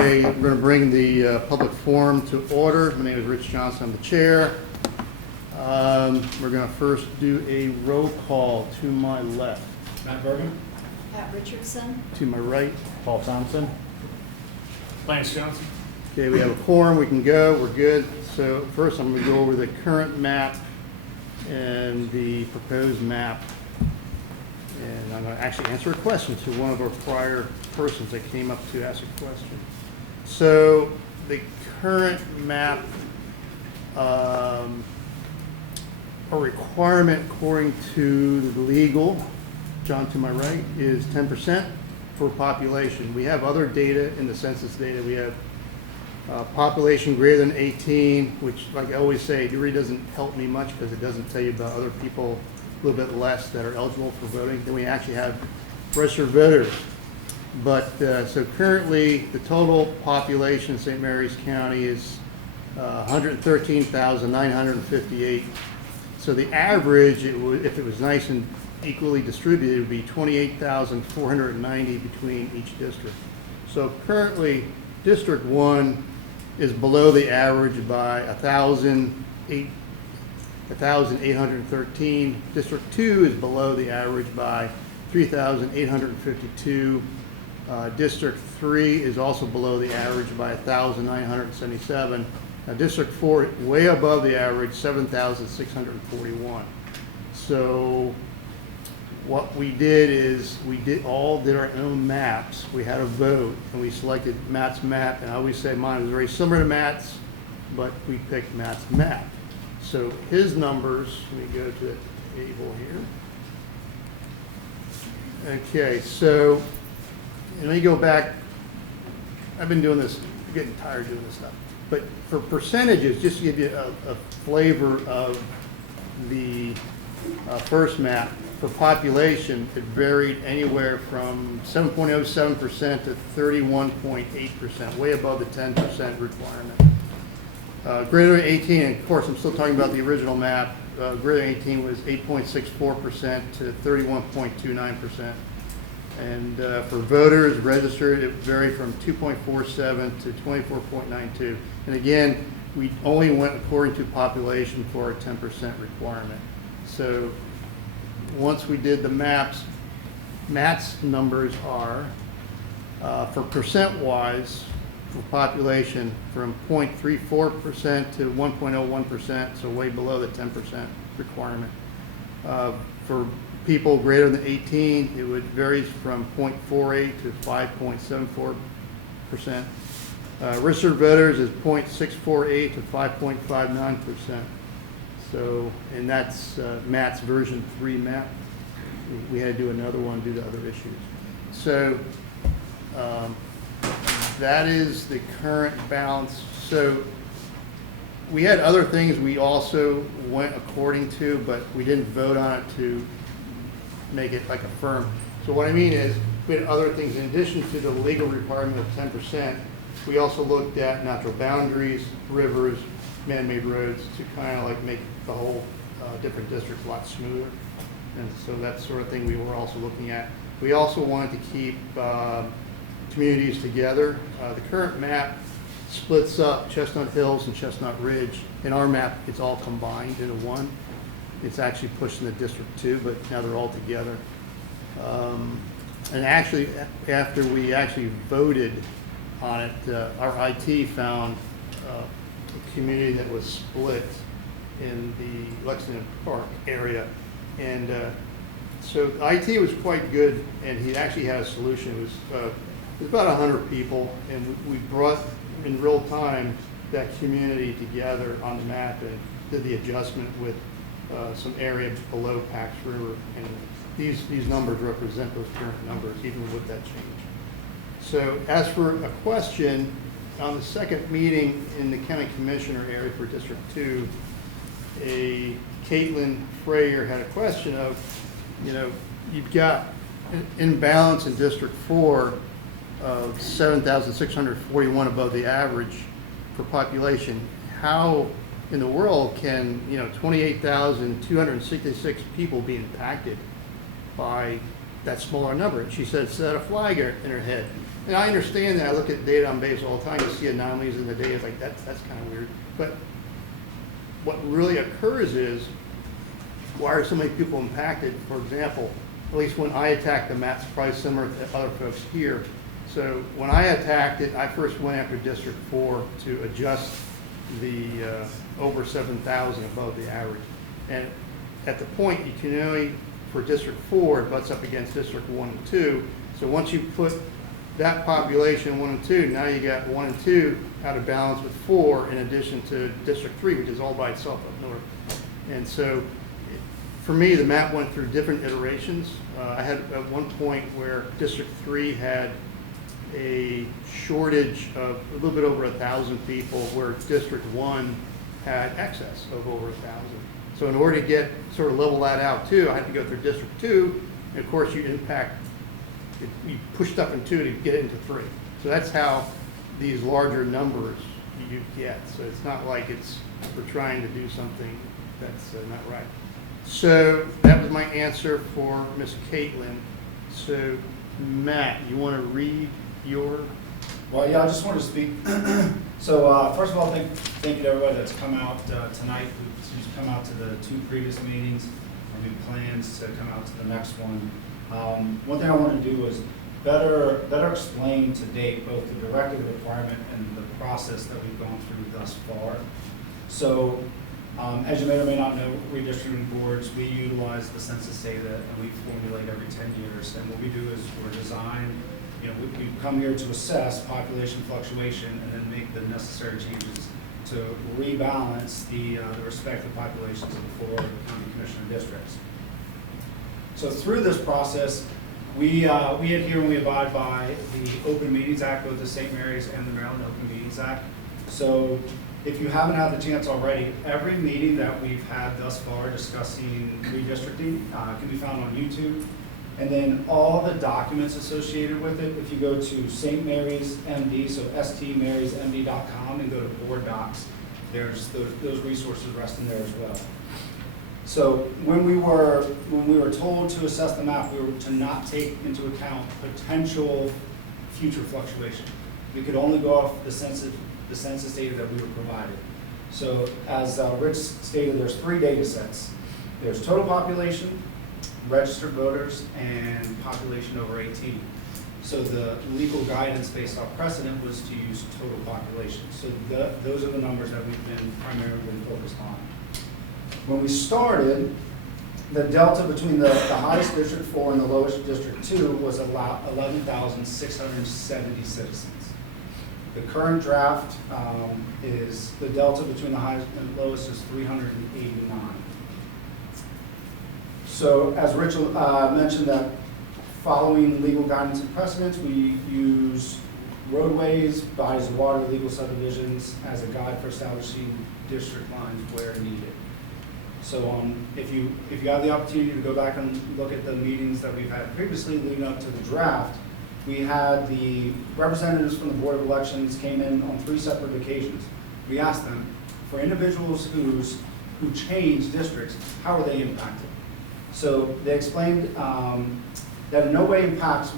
Okay, we're going to bring the public forum to order. My name is Rich Johnson, I'm the chair. We're going to first do a roll call to my left. Matt Bergen. Pat Richardson. To my right. Paul Thompson. Lance Johnson. Okay, we have a quorum, we can go, we're good. So first I'm going to go over the current map and the proposed map. And I'm going to actually answer a question to one of our prior persons that came up to ask a question. So the current map, a requirement according to the legal, John to my right, is 10% for population. We have other data in the census data. We have population greater than 18, which, like I always say, it really doesn't help me much because it doesn't tell you about other people a little bit less that are eligible for voting. Then we actually have registered voters. But so currently, the total population in St. Mary's County is 113,958. So the average, if it was nice and equally distributed, it would be 28,490 between each district. So currently, District 1 is below the average by 1,813. District 2 is below the average by 3,852. District 3 is also below the average by 1,977. District 4 way above the average, 7,641. So what we did is we did our own maps. We had a vote and we selected Matt's map, and I always say mine was very similar to Matt's, but we picked Matt's map. So his numbers, let me go to the table here. Okay, so let me go back. I've been doing this, I'm getting tired of doing this stuff. But for percentages, just to give you a flavor of the first map, for population, it varied anywhere from 7.07% to 31.8%, way above the 10% requirement. Greater than 18, and of course I'm still talking about the original map, greater than 18 was 8.64% to 31.29%. And for voters registered, it varied from 2.47 to 24.92. And again, we only went according to population for our 10% requirement. So once we did the maps, Matt's numbers are, for percent-wise, for population, from 0.34% to 1.01%, so way below the 10% requirement. For people greater than 18, it would vary from 0.48 to 5.74%. Registered voters is 0.648 to 5.59%. So, and that's Matt's version 3 map. We had to do another one due to other issues. So that is the current balance. So we had other things we also went according to, but we didn't vote on it to make it like a firm. So what I mean is, we had other things in addition to the legal requirement of 10%. We also looked at natural boundaries, rivers, man-made roads to kind of like make the whole different districts a lot smoother. And so that sort of thing we were also looking at. We also wanted to keep communities together. The current map splits up Chestnut Hills and Chestnut Ridge. In our map, it's all combined into one. It's actually pushed into District 2, but now they're all together. And actually, after we actually voted on it, our IT found a community that was split in the Lexington Park area. And so IT was quite good, and he actually had a solution. It was about 100 people, and we brought in real time that community together on the map and did the adjustment with some area below Pax River. And these numbers represent those current numbers, even with that change. So as for a question, on the second meeting in the county commissioner area for District 2, a Caitlin Frayer had a question of, you know, you've got an imbalance in District 4 of 7,641 above the average for population. How in the world can, 28,266 people be impacted by that smaller number. And she said, set a flag in her head. And I understand that. I look at data on base all the time. You see anomalies in the data. It's like, that's kind of weird. But what really occurs is, why are so many people impacted? For example, at least when I attacked the map, it's probably similar to other folks here. So when I attacked it, I first went after District 4 to adjust the over 7,000 above the average. And at the point, you can only, for District 4, it butts up against District 1 and 2. So once you put that population 1 and 2, now you got 1 and 2 out of balance with 4 in addition to District 3, which is all by itself up north. And so for me, the map went through different iterations. I had at one point where District 3 had a shortage of a little bit over 1,000 people, where District 1 had excess of over 1,000. So in order to get sort of level that out too, I had to go through District 2, and of course you push stuff in 2 to get it into 3. So that's how these larger numbers you get. So it's not like we're trying to do something that's not right. So that was my answer for Ms. Caitlin. So Matt, you want to read your? Well, yeah, I just wanted to speak. So first of all, thank you to everybody that's come out tonight, who's come out to the 2 previous meetings, or new plans to come out to the next one. One thing I want to do is better explain to date both the directive requirement and the process that we've gone through thus far. So as you may or may not know, redistricting boards, we utilize the census data and we formulate every 10 years. And what we do is we're designed, we come here to assess population fluctuation and then make the necessary changes to rebalance the respective populations of the 4 county commissioner districts. So through this process, we adhere and we abide by the Open Meetings Act, both the St. Mary's and the Maryland Open Meetings Act. So if you haven't had the chance already, every meeting that we've had thus far discussing redistricting can be found on YouTube. And then all the documents associated with it, if you go to St. Mary's MD, so stmarysmd.com, and go to board docs, there's those resources resting there as well. So when we were told to assess the map, we were to not take into account potential future fluctuation. We could only go off the census data that we were provided. So as Rich stated, there's 3 data sets. There's total population, registered voters, and population over 18. So the legal guidance based off precedent was to use total population. So those are the numbers that we've been primarily focused on. When we started, the delta between the highest District 4 and the lowest District 2 was 11,670 citizens. The current draft is the delta between the highest and lowest is 389. So as Rich mentioned, that following legal guidance and precedents, we use roadways, bodies of water, legal subdivisions as a guide for establishing district lines where needed. So if you have the opportunity to go back and look at the meetings that we've had previously leading up to the draft, we had the representatives from the Board of Elections came in on 3 separate occasions. We asked them, for individuals who change districts, how are they impacted? So they explained that in no way impacts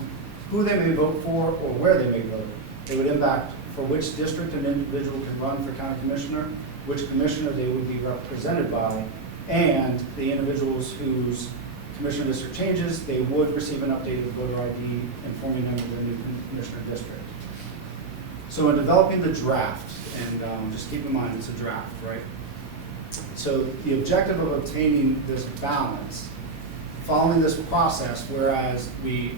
who they may vote for or where they may vote. It would impact for which district an individual can run for county commissioner, which commissioner they would be represented by, and the individuals whose commissioner district changes, they would receive an updated voter ID informing them of their new commissioner district. So in developing the draft, and just keep in mind it's a draft, right? So the objective of obtaining this balance, following this process, whereas we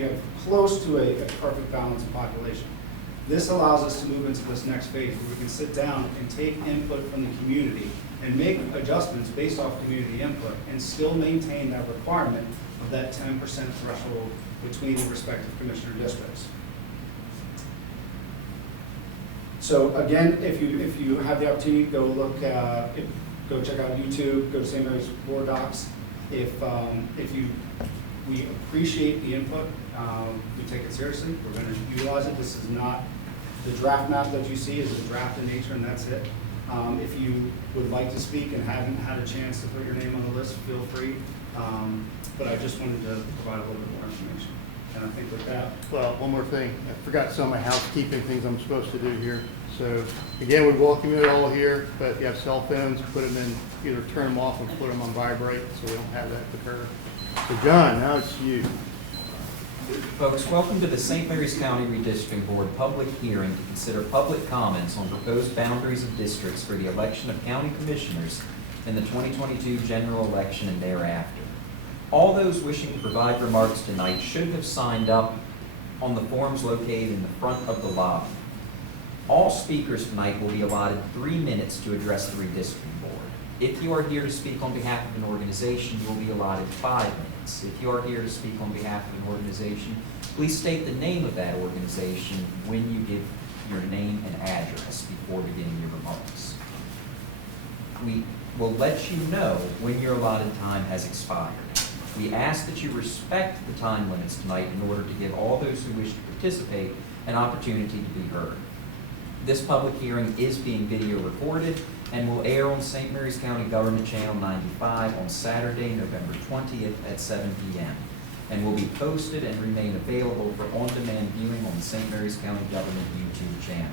have close to a perfect balance of population, this allows us to move into this next phase where we can sit down and take input from the community and make adjustments based off community input and still maintain that requirement of that 10% threshold between the respective commissioner districts. So again, if you have the opportunity, go check out YouTube, go to St. Mary's Board Docs. We appreciate the input, we take it seriously. We're going to utilize it. This is not the draft map that you see is a draft in nature, and that's it. If you would like to speak and haven't had a chance to put your name on the list, feel free. But I just wanted to provide a little bit more information. And I think with that, Well, one more thing, I forgot some of my housekeeping things I'm supposed to do here. So again, we welcome you all here, but if you have cell phones, put them in, either turn them off or put them on vibrate so we don't have that occur. So John, now it's you. Folks, welcome to the St. Mary's County Redistricting Board public hearing to consider public comments on proposed boundaries of districts for the election of county commissioners in the 2022 general election and thereafter. All those wishing to provide remarks tonight should have signed up on the forms located in the front of the lobby. All speakers tonight will be allotted 3 minutes to address the redistricting board. If you are here to speak on behalf of an organization, you will be allotted 5 minutes. If you are here to speak on behalf of an organization, please state the name of that organization when you give your name and address before beginning your remarks. We will let you know when your allotted time has expired. We ask that you respect the time limits tonight in order to give all those who wish to participate an opportunity to be heard. This public hearing is being video recorded and will air on St. Mary's County Government Channel 95 on Saturday, November 20th at 7 p.m. and will be posted and remain available for on-demand viewing on the St. Mary's County Government YouTube channel.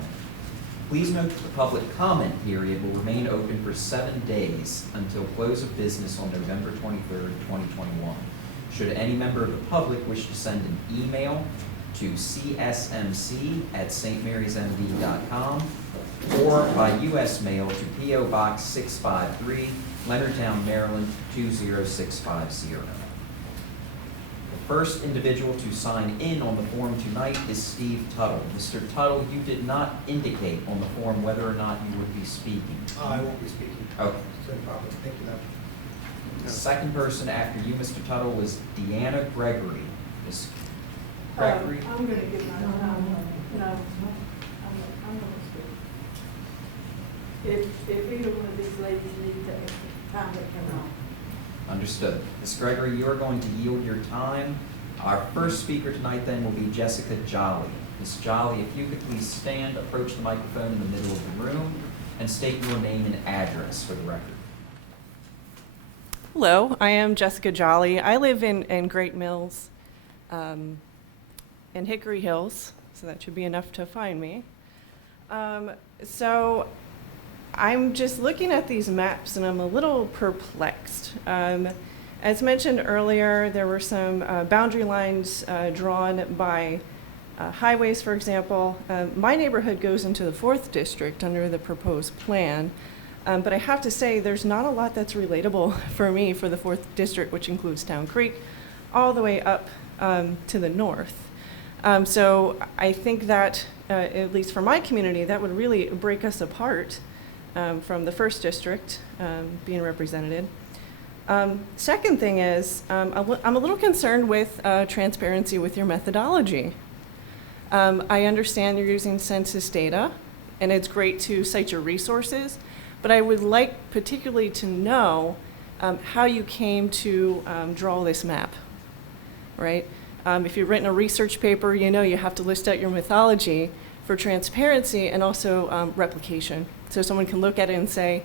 Please note that the public comment period will remain open for 7 days until close of business on November 23rd, 2021. Should any member of the public wish to send an email to csmc@stmarysmd.com or by U.S. mail to P.O. Box 653, Leonardtown, Maryland 20650. The first individual to sign in on the form tonight is Steve Tuttle. Mr. Tuttle, you did not indicate on the form whether or not you would be speaking. I won't be speaking. Okay. So probably, thank you, The second person after you, Mr. Tuttle, was Deanna Gregory. Ms. Gregory? I'm gonna give my, no, I'm gonna speak. If either one of these ladies need to time that come on. Understood. Ms. Gregory, you are going to yield your time. Our first speaker tonight then will be Jessica Jolly. Ms. Jolly, if you could please stand, approach the microphone in the middle of the room, and state your name and address for the record. Hello, I am Jessica Jolly. I live in Great Mills, in Hickory Hills, so that should be enough to find me. So I'm just looking at these maps and I'm a little perplexed. As mentioned earlier, there were some boundary lines drawn by highways, for example. My neighborhood goes into the 4th district under the proposed plan. But I have to say, there's not a lot that's relatable for me for the 4th district, which includes Town Creek, all the way up to the north. So I think that, at least for my community, that would really break us apart from the 1st district being represented. Second thing is, I'm a little concerned with transparency with your methodology. I understand you're using census data, and it's great to cite your resources, but I would like particularly to know how you came to draw this map, right? If you've written a research paper, you know you have to list out your methodology for transparency and also replication. So someone can look at it and say,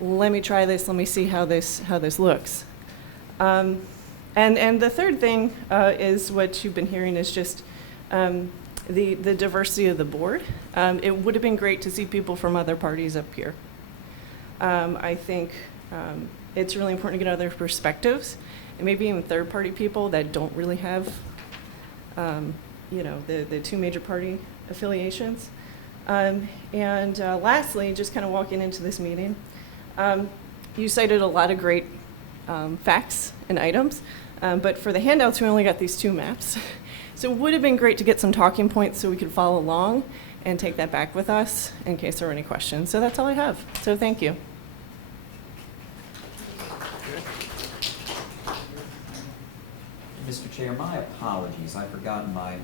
let me try this, let me see how this looks. And the third thing is what you've been hearing is just the diversity of the board. It would have been great to see people from other parties up here. I think it's really important to get other perspectives, and maybe even third-party people that don't really have, the 2 major party affiliations. Lastly, just kind of walking into this meeting, you cited a lot of great facts and items, but for the handouts, we only got these 2 maps. So it would have been great to get some talking points so we could follow along and take that back with us in case there were any questions. So that's all I have. So thank you. Mr. Chair, my apologies. I forgot in my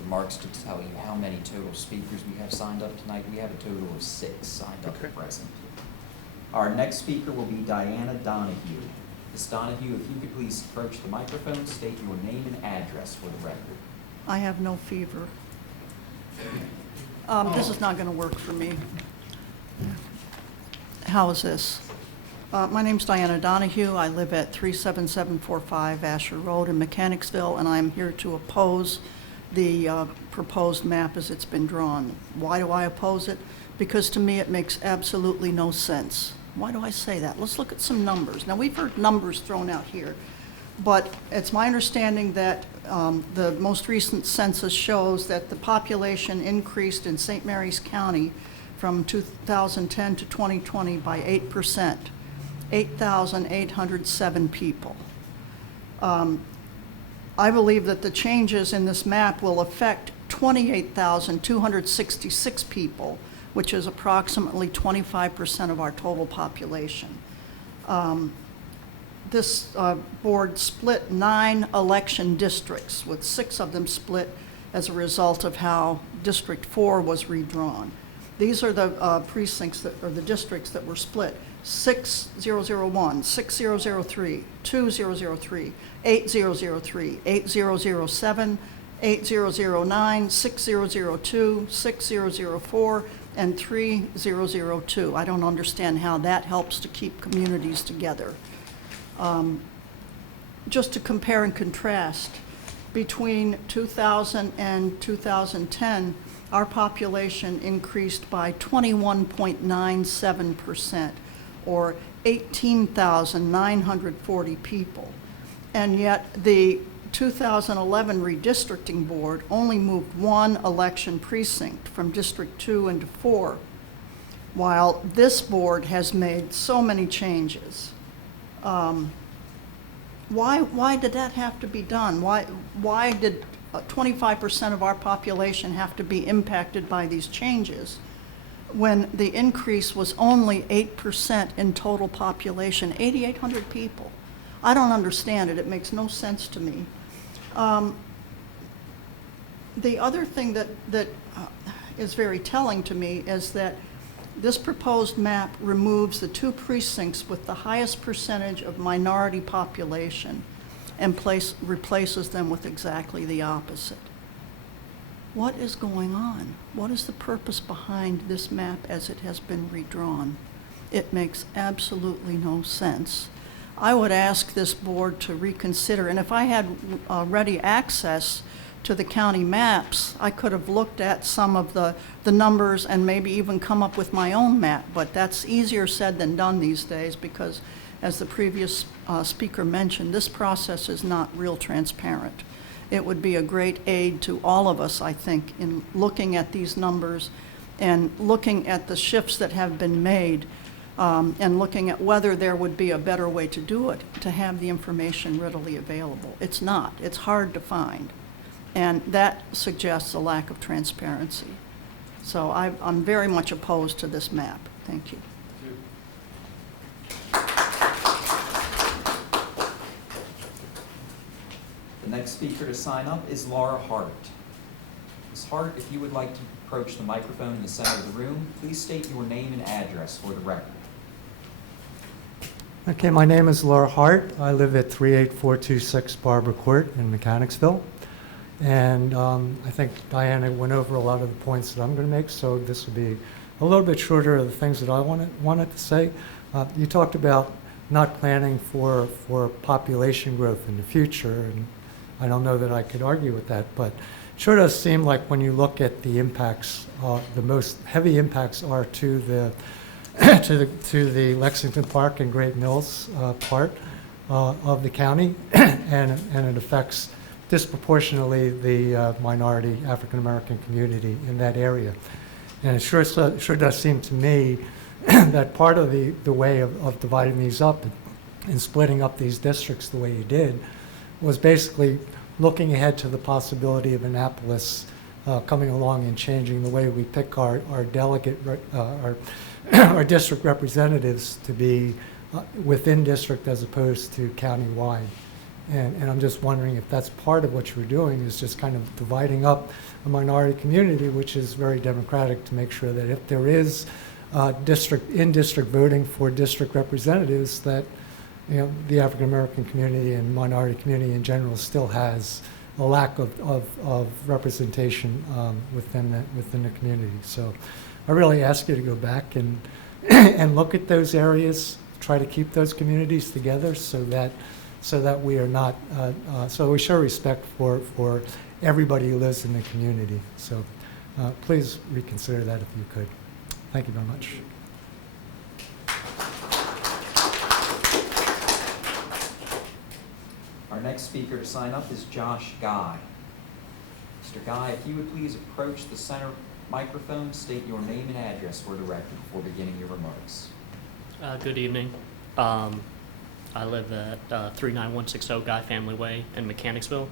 remarks to tell you how many total speakers we have signed up tonight. We have a total of 6 signed up at present. Our next speaker will be Diana Donahue. Ms. Donahue, if you could please approach the microphone, state your name and address for the record. I have no fever. This is not going to work for me. How is this? My name's Diana Donahue. I live at 37745 Asher Road in Mechanicsville, and I'm here to oppose the proposed map as it's been drawn. Why do I oppose it? Because to me it makes absolutely no sense. Why do I say that? Let's look at some numbers. Now, we've heard numbers thrown out here, but it's my understanding that the most recent census shows that the population increased in St. Mary's County from 2010 to 2020 by 8%, 8,807 people. I believe that the changes in this map will affect 28,266 people, which is approximately 25% of our total population. This board split 9 election districts, with 6 of them split as a result of how District 4 was redrawn. These are the precincts that, or the districts that were split: 6001, 6003, 2003, 8003, 8007, 8009, 6002, 6004, and 3002. I don't understand how that helps to keep communities together. Just to compare and contrast, between 2000 and 2010, our population increased by 21.97%, or 18,940 people. And yet the 2011 redistricting board only moved 1 election precinct from District 2 into 4, while this board has made so many changes. Why did that have to be done? Why did 25% of our population have to be impacted by these changes when the increase was only 8% in total population, 8,800 people? I don't understand it. It makes no sense to me. The other thing that is very telling to me is that this proposed map removes the 2 precincts with the highest percentage of minority population and replaces them with exactly the opposite. What is going on? What is the purpose behind this map as it has been redrawn? It makes absolutely no sense. I would ask this board to reconsider, and if I had ready access to the county maps, I could have looked at some of the numbers and maybe even come up with my own map, but that's easier said than done these days because, as the previous speaker mentioned, this process is not real transparent. It would be a great aid to all of us, I think, in looking at these numbers and looking at the shifts that have been made, and looking at whether there would be a better way to do it, to have the information readily available. It's not. It's hard to find. And that suggests a lack of transparency. So I'm very much opposed to this map. Thank you. The next speaker to sign up is Laura Hart. Ms. Hart, if you would like to approach the microphone in the center of the room, please state your name and address for the record. Okay, my name is Laura Hart. I live at 38426 Barbara Court in Mechanicsville. And I think Diana went over a lot of the points that I'm going to make, so this will be a little bit shorter of the things that I wanted to say. You talked about not planning for population growth in the future, and I don't know that I could argue with that, but it sure does seem like when you look at the impacts, the most heavy impacts are to the to the Lexington Park and Great Mills part of the county, and it affects disproportionately the minority African American community in that area. And it sure does seem to me that part of the way of dividing these up and splitting up these districts the way you did was basically looking ahead to the possibility of Annapolis coming along and changing the way we pick our delegate, our district representatives to be within district as opposed to countywide. And I'm just wondering if that's part of what you're doing, is just kind of dividing up a minority community, which is very democratic, to make sure that if there is in-district voting for district representatives, that the African American community and minority community in general still has a lack of representation within the community. So I really ask you to go back and and look at those areas try to keep those communities together so that we are not, so we show respect for everybody who lives in the community. So please reconsider that if you could. Thank you very much. Our next speaker to sign up is Josh Guy. Mr. Guy, if you would please approach the center microphone, state your name and address for the record before beginning your remarks. Good evening. I live at 39160 Guy Family Way in Mechanicsville.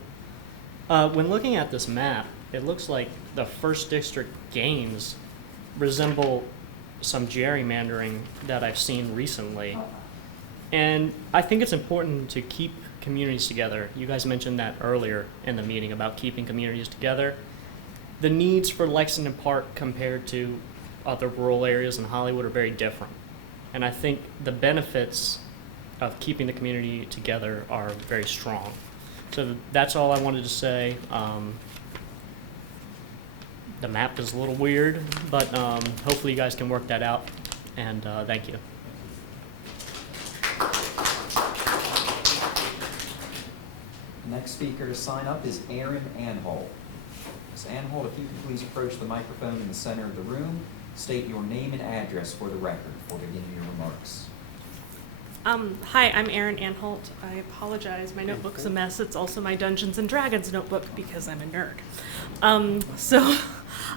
When looking at this map, it looks like the first district gains resemble some gerrymandering that I've seen recently. And I think it's important to keep communities together. You guys mentioned that earlier in the meeting about keeping communities together. The needs for Lexington Park compared to other rural areas in Hollywood are very different. And I think the benefits of keeping the community together are very strong. So that's all I wanted to say. The map is a little weird, but hopefully you guys can work that out. And thank you. Next speaker to sign up is Erin Anhol. Ms. Anhol, if you could please approach the microphone in the center of the room, state your name and address for the record before beginning your remarks. Hi, I'm Erin Anholt. I apologize. My notebook's a mess. It's also my Dungeons and Dragons notebook because I'm a nerd. So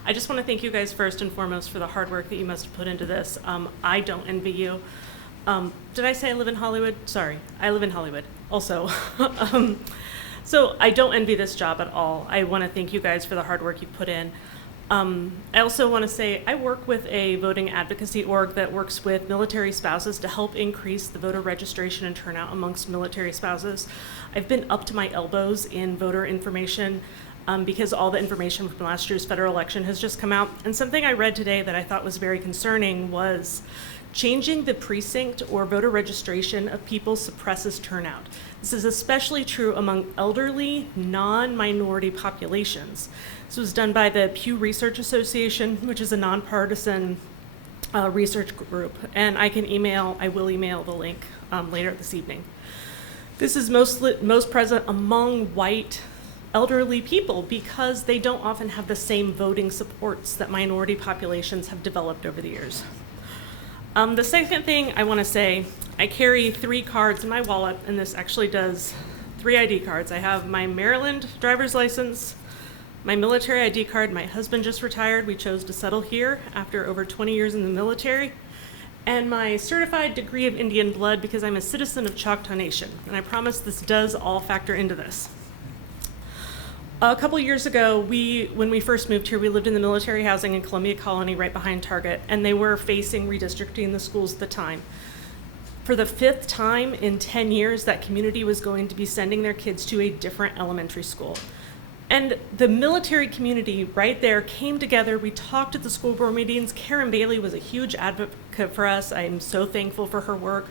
I just want to thank you guys first and foremost for the hard work that you must have put into this. I don't envy you. Did I say I live in Hollywood? Sorry, I live in Hollywood also. So I don't envy this job at all. I want to thank you guys for the hard work you put in. I also want to say I work with a voting advocacy org that works with military spouses to help increase the voter registration and turnout amongst military spouses. I've been up to my elbows in voter information because all the information from last year's federal election has just come out. And something I read today that I thought was very concerning was changing the precinct or voter registration of people suppresses turnout. This is especially true among elderly, non-minority populations. This was done by the Pew Research Association, which is a nonpartisan research group. And I will email the link later this evening. This is most present among white elderly people because they don't often have the same voting supports that minority populations have developed over the years. The second thing I want to say, I carry 3 cards in my wallet, and this actually does 3 ID cards. I have my Maryland driver's license, my military ID card. My husband just retired. We chose to settle here after over 20 years in the military. And my certified degree of Indian blood because I'm a citizen of Choctaw Nation. And I promise this does all factor into this. A couple years ago, when we first moved here, we lived in the military housing in Columbia Colony right behind Target, and they were facing redistricting in the schools at the time. For the 5th time in 10 years, that community was going to be sending their kids to a different elementary school. And the military community right there came together. We talked at the school board meetings. Karen Bailey was a huge advocate for us. I'm so thankful for her work.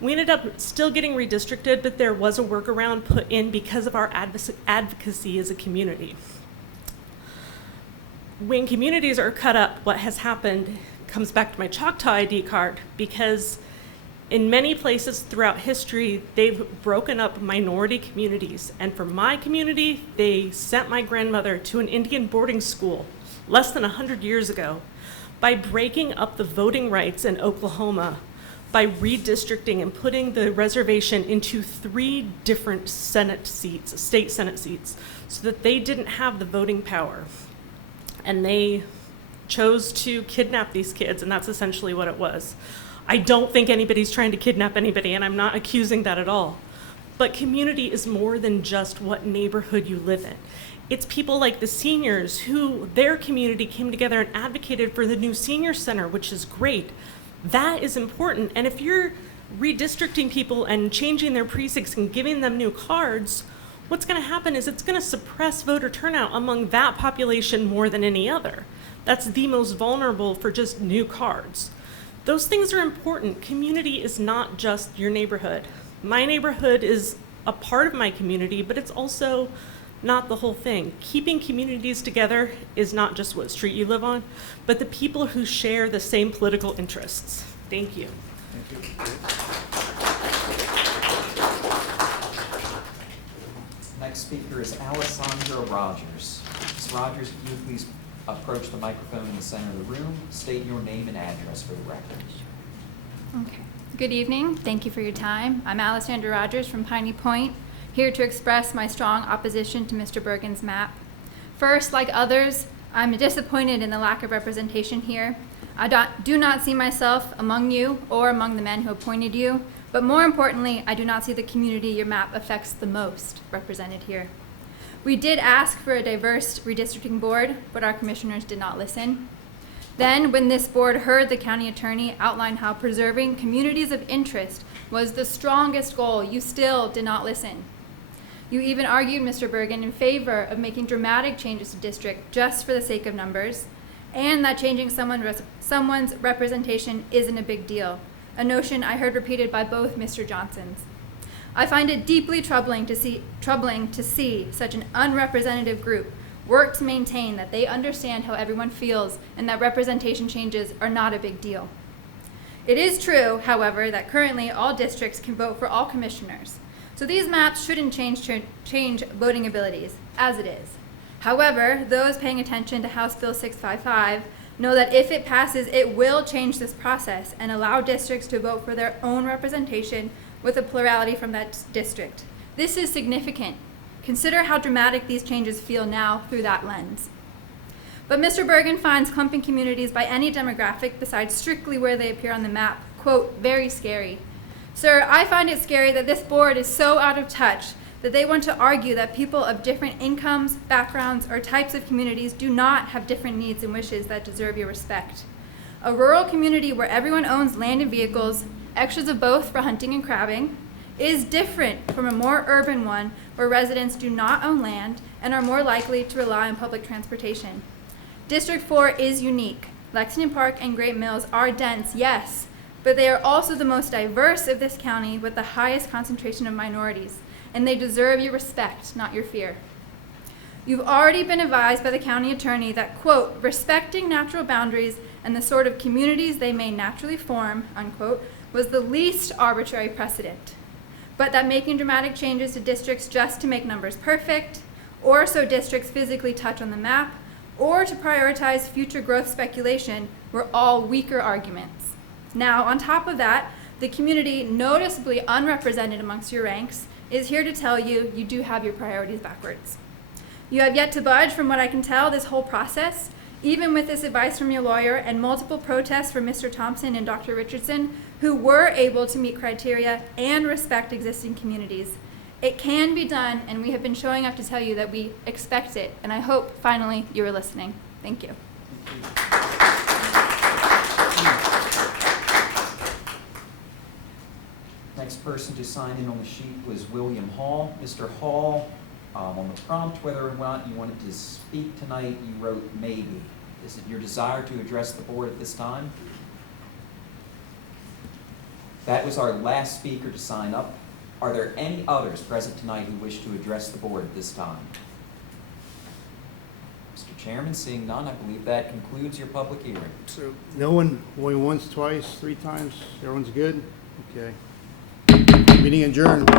We ended up still getting redistricted, but there was a workaround put in because of our advocacy as a community. When communities are cut up, what has happened comes back to my Choctaw ID card, because in many places throughout history, they've broken up minority communities. And for my community, they sent my grandmother to an Indian boarding school less than 100 years ago by breaking up the voting rights in Oklahoma, by redistricting and putting the reservation into 3 different state Senate seats, so that they didn't have the voting power. And they chose to kidnap these kids, and that's essentially what it was. I don't think anybody's trying to kidnap anybody, and I'm not accusing that at all. But community is more than just what neighborhood you live in. It's people like the seniors who their community came together and advocated for the new senior center, which is great. That is important. And if you're redistricting people and changing their precincts and giving them new cards, what's going to happen is it's going to suppress voter turnout among that population more than any other. That's the most vulnerable for just new cards. Those things are important. Community is not just your neighborhood. My neighborhood is a part of my community, but it's also not the whole thing. Keeping communities together is not just what street you live on, but the people who share the same political interests. Thank you. Next speaker is Alessandra Rogers. Ms. Rogers, if you would please approach the microphone in the center of the room, state your name and address for the record. Okay. Good evening. Thank you for your time. I'm Alessandra Rogers from Piney Point, here to express my strong opposition to Mr. Bergen's map. First, like others, I'm disappointed in the lack of representation here. I do not see myself among you or among the men who appointed you, but more importantly, I do not see the community your map affects the most represented here. We did ask for a diverse redistricting board, but our commissioners did not listen. Then, when this board heard the county attorney outline how preserving communities of interest was the strongest goal, you still did not listen. You even argued, Mr. Bergen, in favor of making dramatic changes to district just for the sake of numbers, and that changing someone's representation isn't a big deal, a notion I heard repeated by both Mr. Johnsons. I find it deeply troubling to see such an unrepresentative group work to maintain that they understand how everyone feels and that representation changes are not a big deal. It is true, however, that currently all districts can vote for all commissioners, so these maps shouldn't change voting abilities, as it is. However, those paying attention to House Bill 655 know that if it passes, it will change this process and allow districts to vote for their own representation with a plurality from that district. This is significant. Consider how dramatic these changes feel now through that lens. But Mr. Bergen finds clumping communities by any demographic besides strictly where they appear on the map, quote, very scary. Sir, I find it scary that this board is so out of touch that they want to argue that people of different incomes, backgrounds, or types of communities do not have different needs and wishes that deserve your respect. A rural community where everyone owns land and vehicles, extras of both for hunting and crabbing, is different from a more urban one where residents do not own land and are more likely to rely on public transportation. District 4 is unique. Lexington Park and Great Mills are dense, yes, but they are also the most diverse of this county with the highest concentration of minorities, and they deserve your respect, not your fear. You've already been advised by the county attorney that, quote, respecting natural boundaries and the sort of communities they may naturally form, unquote, was the least arbitrary precedent, but that making dramatic changes to districts just to make numbers perfect, or so districts physically touch on the map, or to prioritize future growth speculation were all weaker arguments. Now, on top of that, the community, noticeably unrepresented amongst your ranks, is here to tell you you do have your priorities backwards. You have yet to budge from what I can tell this whole process, even with this advice from your lawyer and multiple protests from Mr. Thompson and Dr. Richardson, who were able to meet criteria and respect existing communities. It can be done, and we have been showing up to tell you that we expect it, and I hope, finally, you are listening. Thank you. Next person to sign in on the sheet was William Hall. Mr. Hall, on the prompt whether or not you wanted to speak tonight, you wrote maybe. Is it your desire to address the board at this time? That was our last speaker to sign up. Are there any others present tonight who wish to address the board at this time? Mr. Chairman, seeing none, I believe that concludes your public hearing. So no one, going once, twice, three times, everyone's good? Okay. Meeting adjourned.